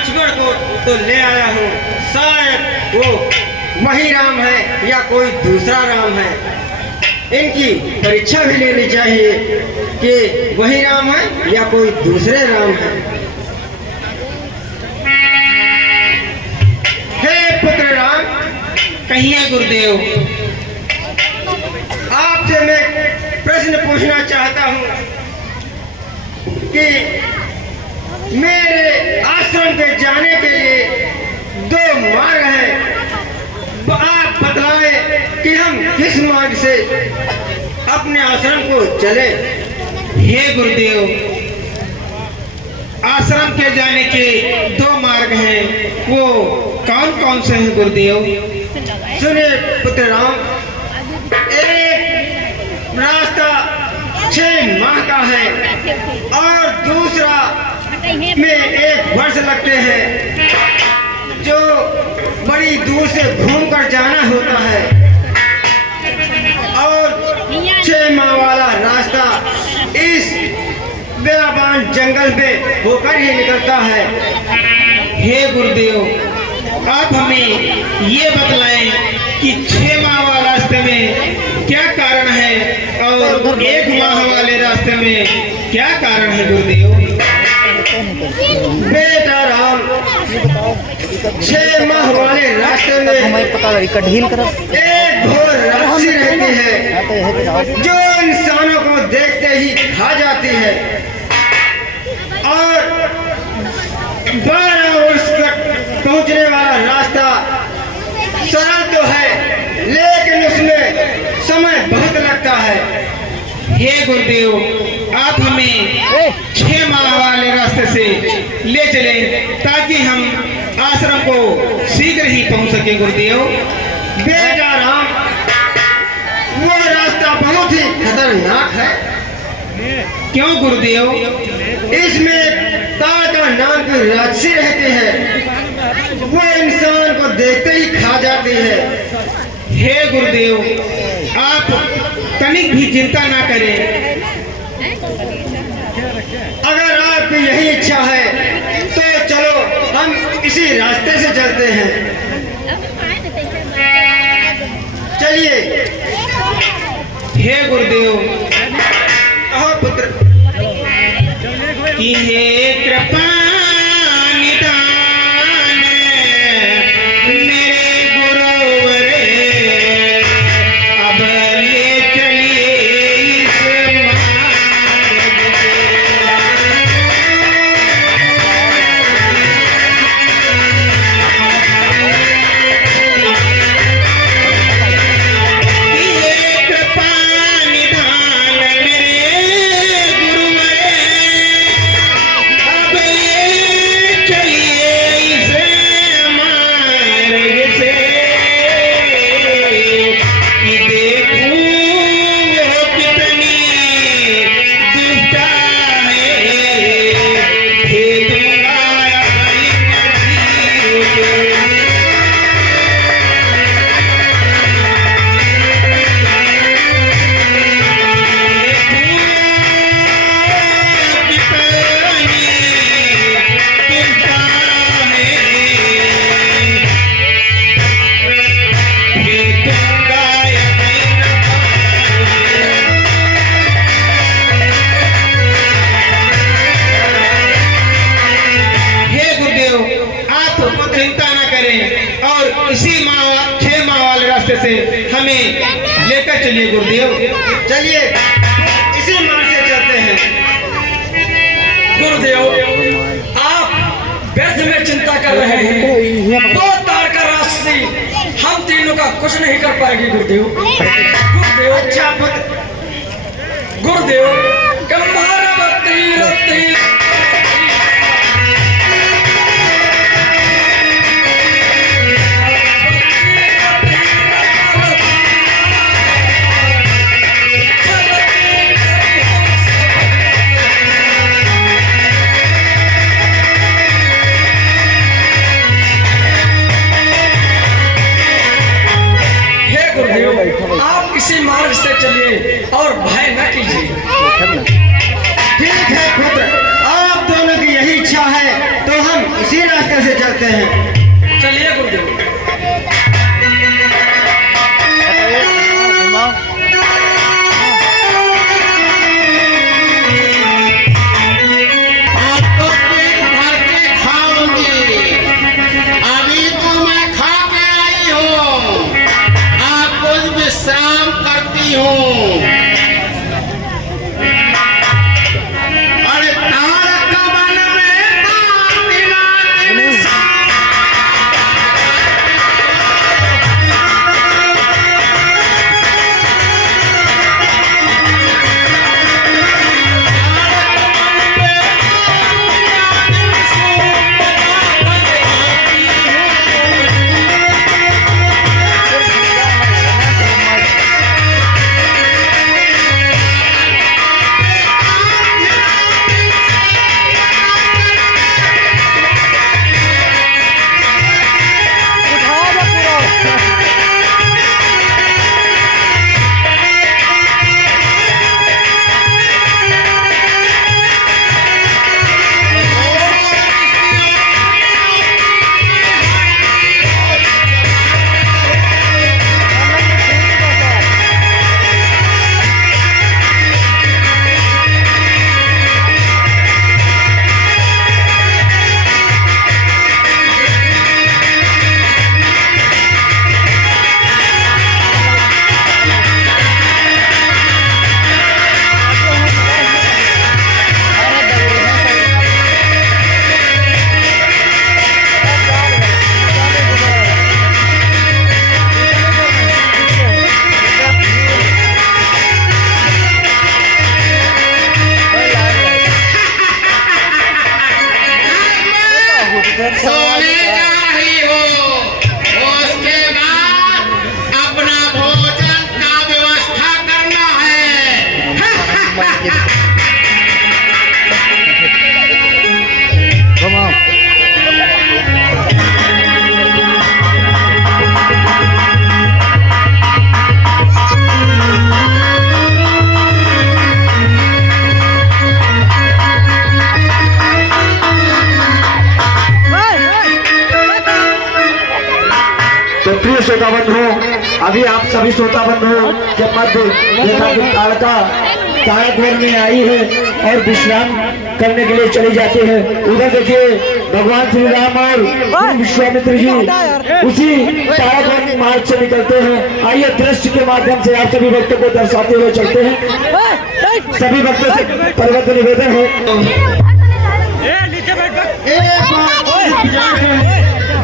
लक्ष्मण को तो ले आया हूँ, शायद वो वही राम है या कोई दूसरा राम है। इनकी परीक्षा भी लेनी चाहिए कि वही राम है या कोई दूसरे राम है। हे पुत्र राम, कहिए गुरुदेव। आपसे मैं प्रश्न पूछना चाहता हूँ कि मेरे आश्रम के जाने के लिए दो मार्ग हैं, आप बतलाएं कि हम किस मार्ग से अपने आश्रम को चले। हे गुरुदेव, आश्रम के जाने के दो मार्ग हैं, वो कौन कौन से हैं गुरुदेव? सुनिए पुत्र राम, एक रास्ता 6 माह का है और दूसरा में 1 वर्ष लगते हैं, जो बड़ी दूर से घूमकर जाना होता है। और 6 माह वाला रास्ता इस बेआबान जंगल में होकर ही निकलता है। हे गुरुदेव, आप हमें ये बतलाएं कि 6 माह वाले रास्ते में क्या कारण है और 1 माह वाले रास्ते में क्या कारण है गुरुदेव? बेटा राम, 6 माह वाले रास्ते में एक घोर राक्षसी रहती है जो इंसानों को देखते ही खा जाती है और 12 वर्ष तक पहुंचने वाला रास्ता सरल तो है, लेकिन उसमें समय बहुत लगता है। हे गुरुदेव, आप हमें 6 माह वाले रास्ते से ले चले ताकि हम आश्रम को शीघ्र ही पहुंच सके गुरुदेव। बेटा राम, वो रास्ता बहुत ही खतरनाक है। क्यों गुरुदेव? इसमें ताड़का नाम की राक्षसी रहती है, वो इंसान को देखते ही खा जाती है। हे गुरुदेव, आप तनिक भी चिंता ना करें। अगर आपकी यही इच्छा है तो चलो हम इसी रास्ते से चलते हैं। चलिए। हे गुरुदेव, कहो पुत्र। कि हे कृपा निदान मेरे गुरुवर, अब ले चलिए इस मार्ग से। हे कृपा निदान मेरे गुरुवर, अब ये चलिए इस मार्ग से। कि देखूं वो कितनी दुष्टा है, दे दूंगा चिंता ना करें और इसी 6 माह वाले रास्ते से हमें लेकर चलिए गुरुदेव। चलिए इसी मार्ग से चलते हैं। गुरुदेव, आप व्यर्थ में चिंता कर रहे हैं। वो ताड़का राक्षसी हम तीनों का कुछ नहीं कर पाएगी गुरुदेव। गुरुदेव, अच्छा पुत्र। गुरुदेव, गंभारावती रत्ती आप इसी मार्ग से चलिए और भय न कीजिए। ठीक है पुत्र, आप दोनों की यही इच्छा है तो हम इसी रास्ते से चलते हैं। चलिए गुरुदेव। आप तो पेट भर के खाओगे, अभी तो मैं खा के आई हूँ, आप कुछ विश्राम करती हूँ। अरे तारक वन में दिन सोने जा रही हो, उसके बाद अपना भोजन का व्यवस्था करना है। तो प्रिय श्रोता बंधु, अभी आप सभी श्रोता बंधु के मध्य देखा कि तारका तारक वन में आई है और विश्राम करने के लिए चली जाती है। उधर देखिए भगवान श्री राम और विश्वामित्र जी उसी तारक वन मार्ग से निकलते हैं। आइए दृश्य के माध्यम से आप सभी भक्तों को दर्शाते हुए चलते हैं। सभी भक्तों से परवत निवेदन है,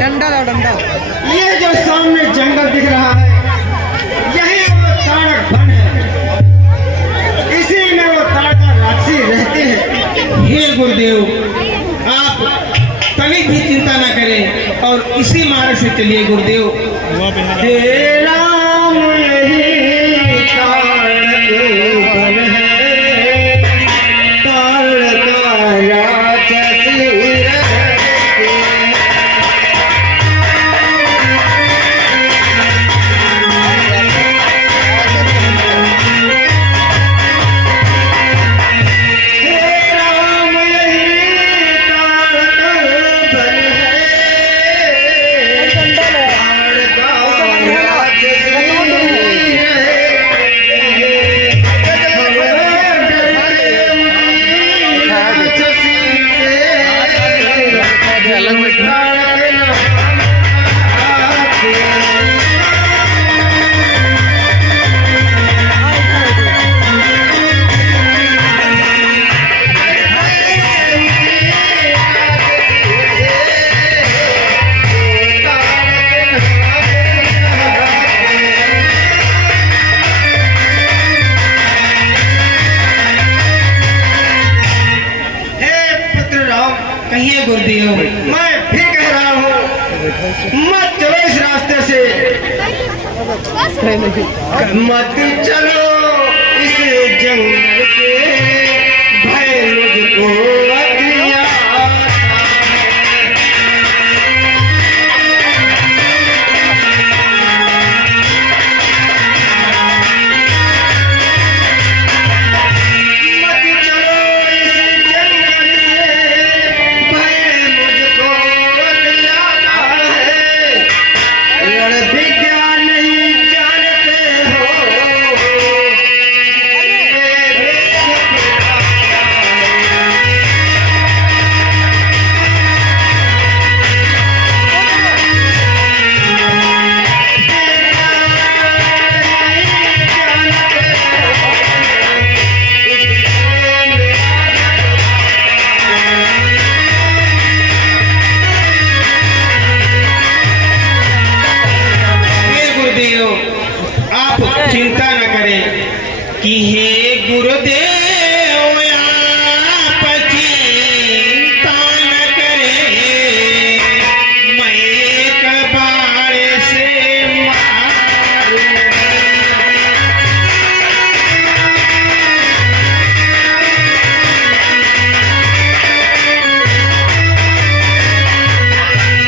डंडा लाओ डंडा। ये जो सामने जंगल दिख रहा है यही वो तारक वन है, इसी में वो तारका राक्षसी रहते हैं। हे गुरुदेव, आप तनिक भी चिंता न करें और इसी मार्ग से चलिए गुरुदेव। हे राम यही तारक वन है, तारका राक्षसी रहते हैं। कहिए गुरुदेव। मैं फिर कह रहा हूँ मत चलो इस रास्ते से, मत चलो इस जंगल से, भय मुझको अतिया मत चलो इस जंगल से, कि हे गुरुदेव आप चिंता न करे, मैं एक बार से मारूंगा।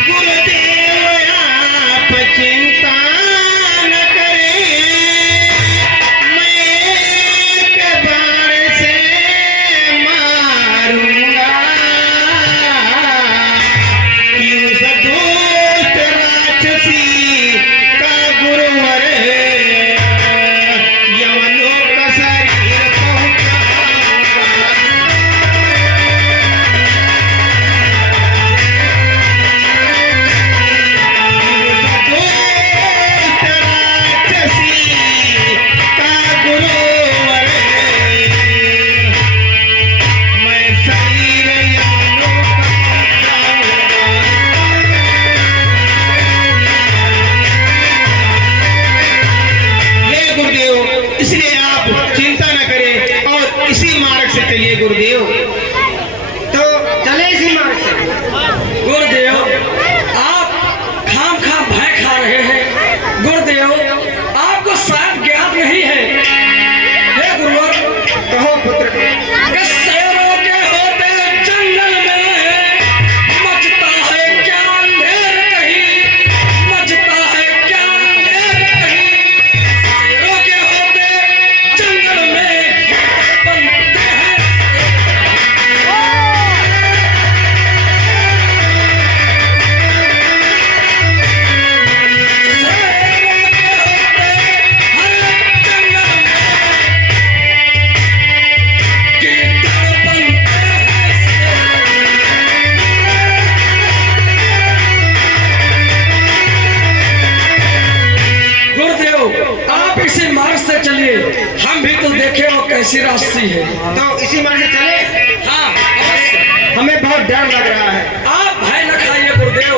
गुरुदेव आप चिंता न करें, मैं एक बार से मारूंगा। कि उस दुष्ट राक्षसी का गुरुवर यमलोक शरीर पहुंचाऊंगा। इसलिए आप चिंता न करें और इसी मार्ग से चलिए गुरुदेव। तो चले इसी मार्ग से। गुरुदेव आप खाम खा भय खा रहे हैं। गुरुदेव आपको शायद ज्ञात नहीं है, हे गुरुवर, कहो पुत्र। कि शेरों के होते जंगल में मचता है क्या अंधेर कहीं, मचता है क्या अंधेर कहीं। शेरों के होते जंगल में बनते हैं। गुरुदेव आप इसी मार्ग से चलिए, हम भी तो देखें वो कैसी रास्ते है। तो इसी मार्ग से चले। हाँ अवश्य। हमें बहुत डर लग रहा है। आप भय न खाइए गुरुदेव,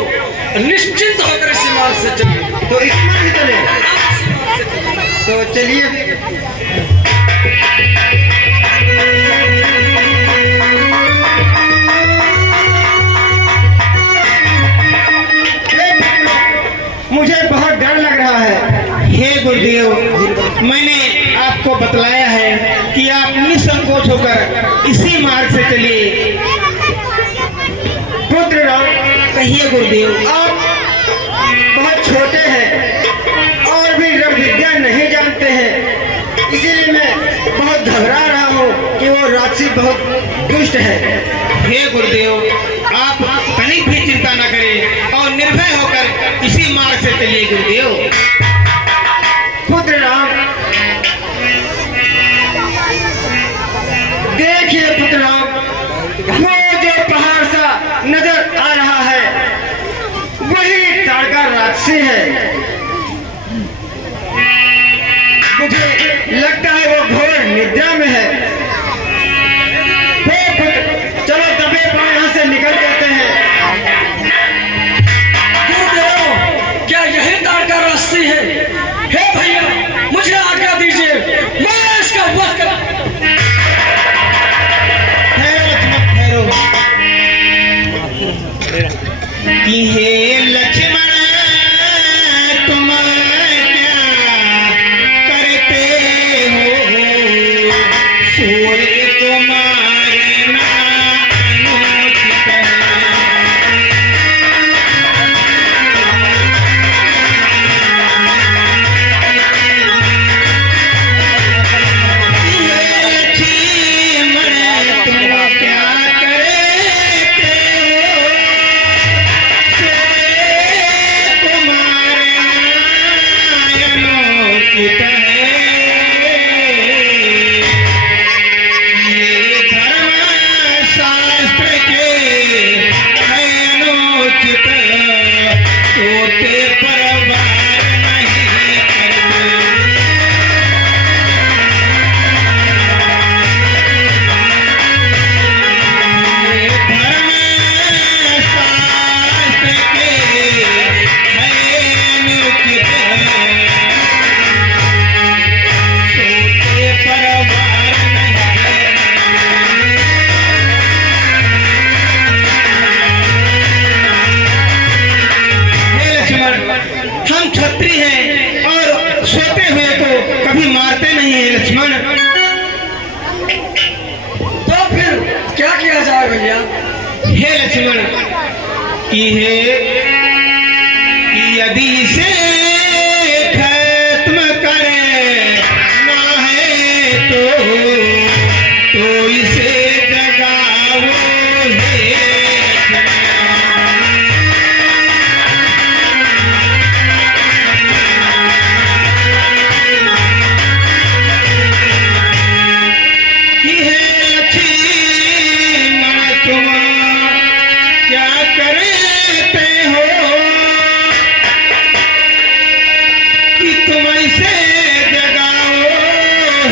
निश्चिंत होकर इसी मार्ग से चलिए। तो इसी मार्ग से चले। आप इसी मार्ग से चलिए। तो चलिए। मुझे बहुत डर लग रहा है। हे गुरुदेव, मैंने आपको बतलाया है कि आप निसंकोच होकर इसी मार्ग से चलिए। पुत्र राम, कहिए गुरुदेव। आप बहुत छोटे हैं और भी रब विद्या नहीं जानते हैं, इसीलिए मैं बहुत घबरा रहा हूँ कि वो राक्षसी बहुत दुष्ट है। हे गुरुदेव, आप तनिक भी चिंता न करें और निर्भय होकर इसी मार्ग से चलिए गुरुदेव। पुत्र राम, देखिए पुत्र राम, वो जो पहाड़ सा नजर आ रहा है वही ताड़का राक्षसी है। मुझे लगता है वो घोर निद्रा में है। हे पुत्र, चलो दबे पांव यहाँ से निकल जाते हैं। गुरुदेव क्या यही ताड़का रास्ते है? हे भैया मुझे आज्ञा दीजिए, मैं इसका वध कर। ठहरो कि हे लक्ष्मण तुम क्या करते हो? की है कि यदि इसे खत्म करना है तो इसे जगाओ हे कि हे लक्ष्मण तुम क्या करते हो कि तुम इसे जगाओ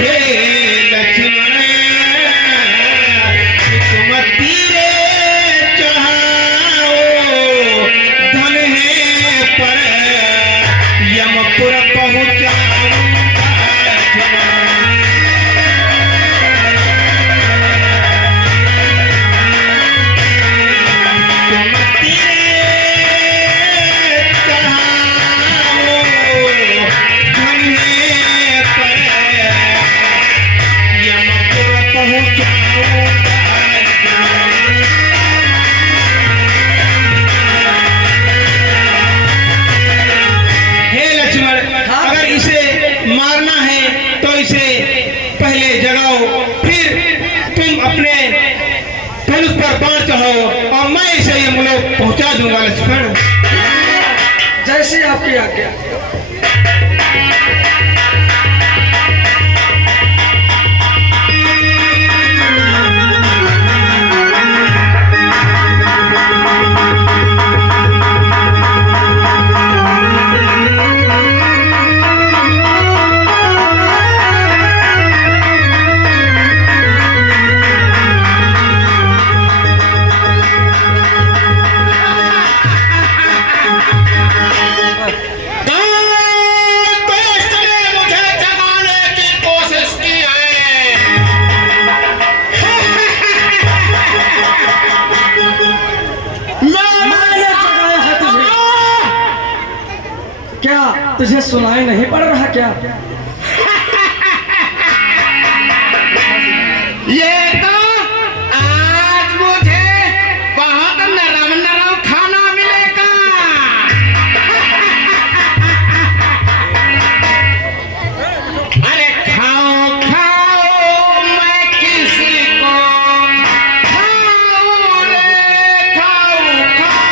हे लक्ष्मण कि तुम तीरे चढ़ाओ धन है पर यमपुर पहुँचाऊंगा अगर इसे मारना है तो इसे पहले जगाओ, फिर तुम अपने धनुष पर बाण चढ़ाओ और मैं इसे यमलोक पहुंचा दूंगा लक्ष्मण। जैसे आपकी आज्ञा। क्या तुझे सुनाई नहीं पड़ रहा क्या? ये तो आज मुझे बहुत नरम नरम खाना मिलेगा। अरे खाओ खाओ मैं किसी को खाऊं रे खाओ खाओ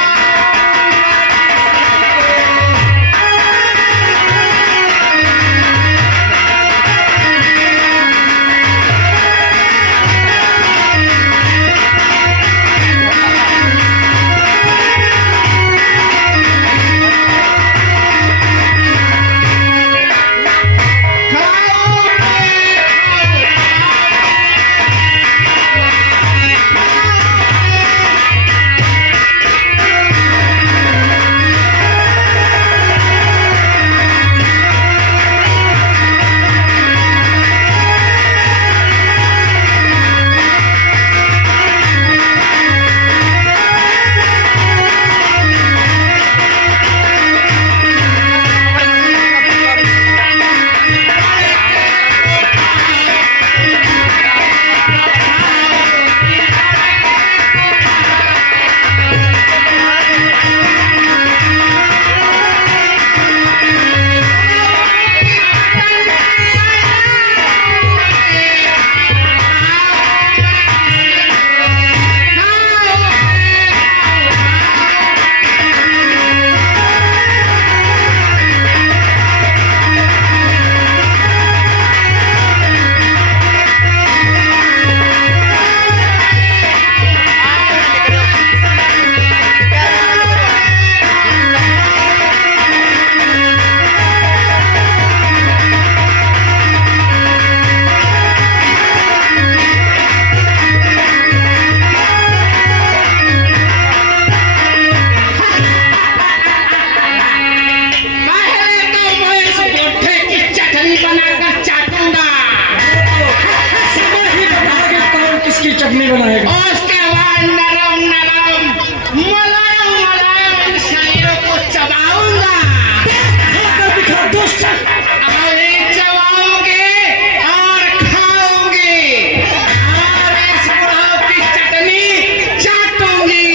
चटनी बनाएगा। और उसके बाद नरम नरम मुलायम मुलायम शरीरों को चबाऊंगा। दिखा दोस्त। अरे चबाऊंगे और खाऊंगे और इस पुलाव की चटनी चाटूंगी।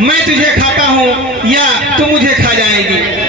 मैं तुझे खाता हूँ या तू मुझे खा जाएगी।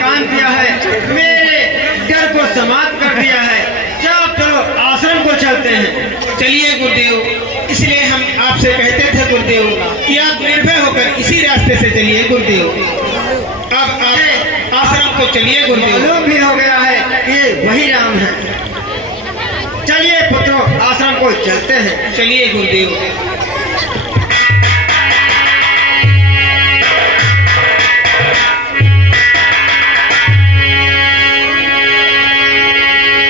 काम किया है, मेरे डर को समाप्त कर दिया है। चलो आश्रम को चलते हैं। चलिए गुरुदेव, इसलिए हम आपसे कहते थे गुरुदेव कि आप निर्भय होकर इसी रास्ते से चलिए गुरुदेव। अब आप आश्रम को चलिए गुरुदेव। मालूम भी हो गया है कि वही राम है। चलिए पुत्रों, आश्रम को चलते हैं। चलिए गुरुदेव।